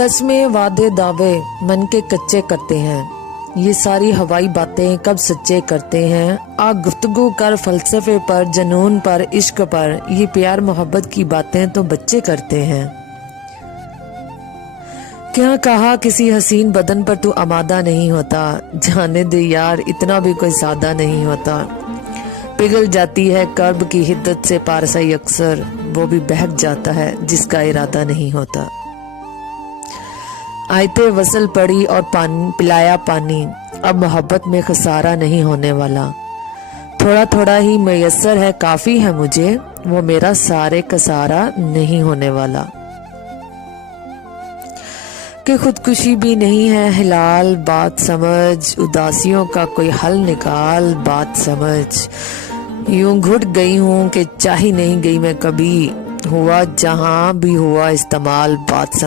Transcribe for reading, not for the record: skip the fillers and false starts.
कस्में वादे दावे मन के कच्चे करते हैं, ये सारी हवाई बातें कब सच्चे करते हैं। आ गुफ्तगू कर फलसफे पर, जनून पर, इश्क पर, ये प्यार मोहब्बत की बातें तो बच्चे करते हैं। क्या कहा किसी हसीन बदन पर तू आमादा नहीं होता, जाने दे यार इतना भी कोई सादा नहीं होता। पिघल जाती है कर्ब की हिद्दत से पारसाई अक्सर, वो भी बहक जाता है जिसका इरादा नहीं होता। आयते वसल पड़ी और पानी पिलाया पानी, अब मोहब्बत में खसारा नहीं होने वाला। थोड़ा थोड़ा ही मैसर है काफी है मुझे, वो मेरा सारे का सारा नहीं होने वाला। कि खुदकुशी भी नहीं है हिलाल, बात समझ, उदासियों का कोई हल निकाल, बात समझ। यूं घुट गई हूं कि चाही नहीं गई मैं कभी, हुआ जहां भी हुआ इस्तेमाल, बात समझ।